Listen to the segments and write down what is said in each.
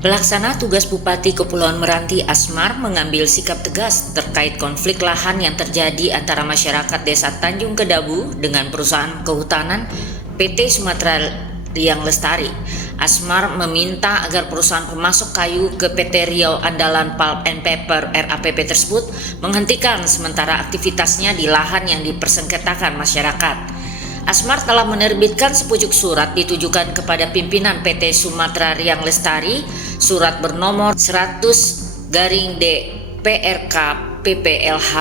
Pelaksana tugas Bupati Kepulauan Meranti Asmar mengambil sikap tegas terkait konflik lahan yang terjadi antara masyarakat Desa Tanjung Kedabu dengan perusahaan kehutanan PT Sumatera Riang Lestari. Asmar meminta agar perusahaan pemasok kayu ke PT Riau Andalan Pulp and Paper RAPP tersebut menghentikan sementara aktivitasnya di lahan yang dipersengketakan masyarakat. Asmar telah menerbitkan sepucuk surat ditujukan kepada pimpinan PT Sumatera Riang Lestari, surat bernomor 100/D PRK PPLH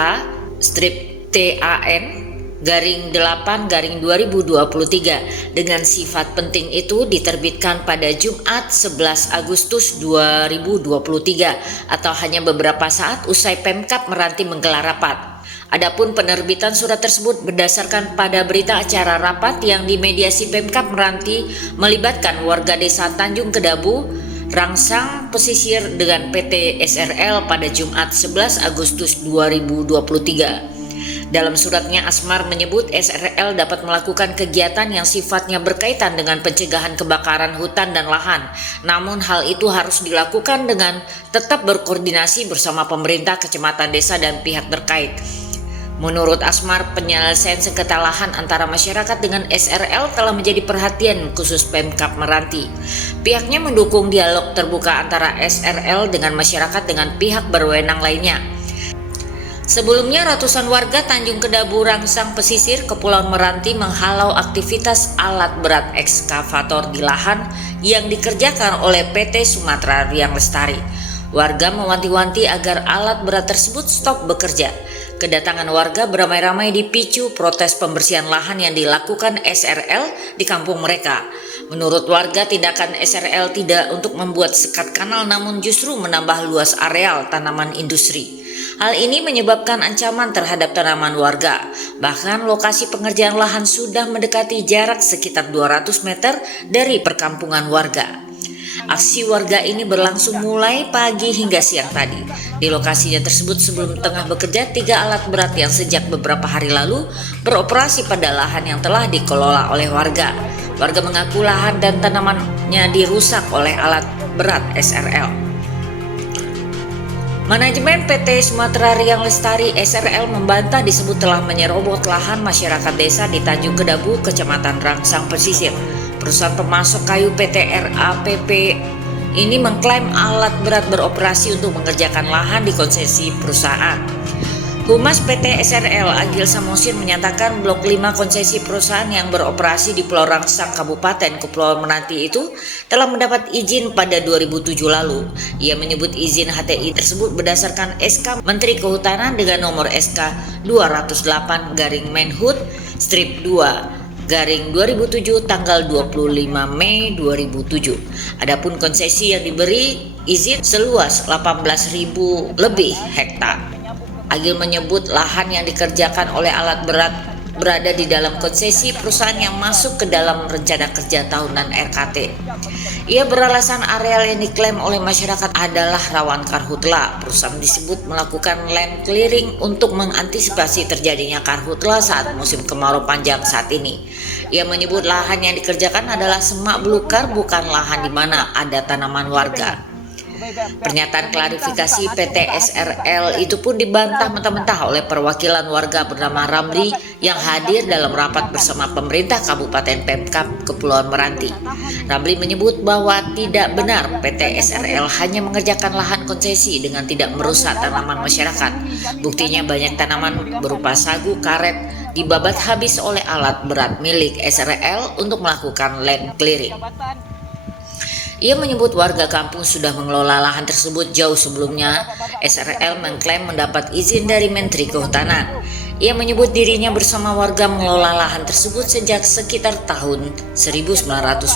TAN-8/2023 dengan sifat penting itu diterbitkan pada Jumat 11 Agustus 2023 atau hanya beberapa saat usai Pemkab Meranti menggelar rapat. Adapun penerbitan surat tersebut berdasarkan pada berita acara rapat yang dimediasi Pemkab Meranti melibatkan warga Desa Tanjung Kedabu, Rangsang Pesisir dengan PT SRL pada Jumat 11 Agustus 2023. Dalam suratnya Asmar menyebut SRL dapat melakukan kegiatan yang sifatnya berkaitan dengan pencegahan kebakaran hutan dan lahan. Namun hal itu harus dilakukan dengan tetap berkoordinasi bersama pemerintah, kecamatan, desa, dan pihak terkait. Menurut Asmar, penyelesaian sengketa lahan antara masyarakat dengan SRL telah menjadi perhatian khusus Pemkab Meranti. Pihaknya mendukung dialog terbuka antara SRL dengan masyarakat dengan pihak berwenang lainnya. Sebelumnya ratusan warga Tanjung Kedabu, Rangsang Pesisir, Kepulauan Meranti menghalau aktivitas alat berat ekskavator di lahan yang dikerjakan oleh PT Sumatera Riang Lestari. Warga mewanti-wanti agar alat berat tersebut stop bekerja. Kedatangan warga beramai-ramai dipicu protes pembersihan lahan yang dilakukan SRL di kampung mereka. Menurut warga, tindakan SRL tidak untuk membuat sekat kanal namun justru menambah luas areal tanaman industri. Hal ini menyebabkan ancaman terhadap tanaman warga. Bahkan lokasi pengerjaan lahan sudah mendekati jarak sekitar 200 meter dari perkampungan warga. Aksi warga ini berlangsung mulai pagi hingga siang tadi. Di lokasinya tersebut sebelum tengah bekerja 3 alat berat yang sejak beberapa hari lalu beroperasi pada lahan yang telah dikelola oleh warga. Warga mengaku lahan dan tanamannya dirusak oleh alat berat SRL. Manajemen PT Sumatera Riang Lestari SRL membantah disebut telah menyerobot lahan masyarakat desa di Tanjung Kedabu, Kecamatan Rangsang Pesisir. Perusahaan pemasok kayu PT RAPP ini mengklaim alat berat beroperasi untuk mengerjakan lahan di konsesi perusahaan. Humas PT SRL Agil Samosir menyatakan blok 5 konsesi perusahaan yang beroperasi di Pulau Rangsang Kabupaten Kepulauan Meranti itu telah mendapat izin pada 2007 lalu. Ia menyebut izin HTI tersebut berdasarkan SK Menteri Kehutanan dengan nomor SK 208/-2/2007 tanggal 25 Mei 2007. Adapun konsesi yang diberi izin seluas 18.000 lebih hektar. Agil menyebut lahan yang dikerjakan oleh alat berat berada di dalam konsesi perusahaan yang masuk ke dalam rencana kerja tahunan RKT. Ia beralasan areal yang diklaim oleh masyarakat adalah rawan karhutla. Perusahaan disebut melakukan land clearing untuk mengantisipasi terjadinya karhutla saat musim kemarau panjang saat ini. Ia menyebut lahan yang dikerjakan adalah semak belukar, bukan lahan di mana ada tanaman warga. Pernyataan klarifikasi PT SRL itu pun dibantah mentah-mentah oleh perwakilan warga bernama Ramli yang hadir dalam rapat bersama pemerintah Kabupaten Pemkab Kepulauan Meranti. Ramli menyebut bahwa tidak benar PT SRL hanya mengerjakan lahan konsesi dengan tidak merusak tanaman masyarakat. Buktinya banyak tanaman berupa sagu, karet dibabat habis oleh alat berat milik SRL untuk melakukan land clearing. Ia menyebut warga kampung sudah mengelola lahan tersebut jauh sebelumnya. SRL mengklaim mendapat izin dari Menteri Kehutanan. Ia menyebut dirinya bersama warga mengelola lahan tersebut sejak sekitar tahun 1998.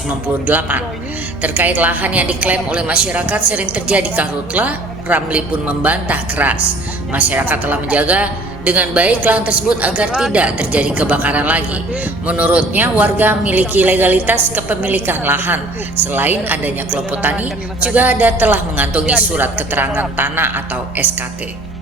Terkait lahan yang diklaim oleh masyarakat sering terjadi karhutla, Ramli pun membantah keras. Masyarakat telah menjaga dengan baik lahan tersebut agar tidak terjadi kebakaran lagi. Menurutnya, warga memiliki legalitas kepemilikan lahan. Selain adanya kelompok tani, juga ada telah mengantongi surat keterangan tanah atau SKT.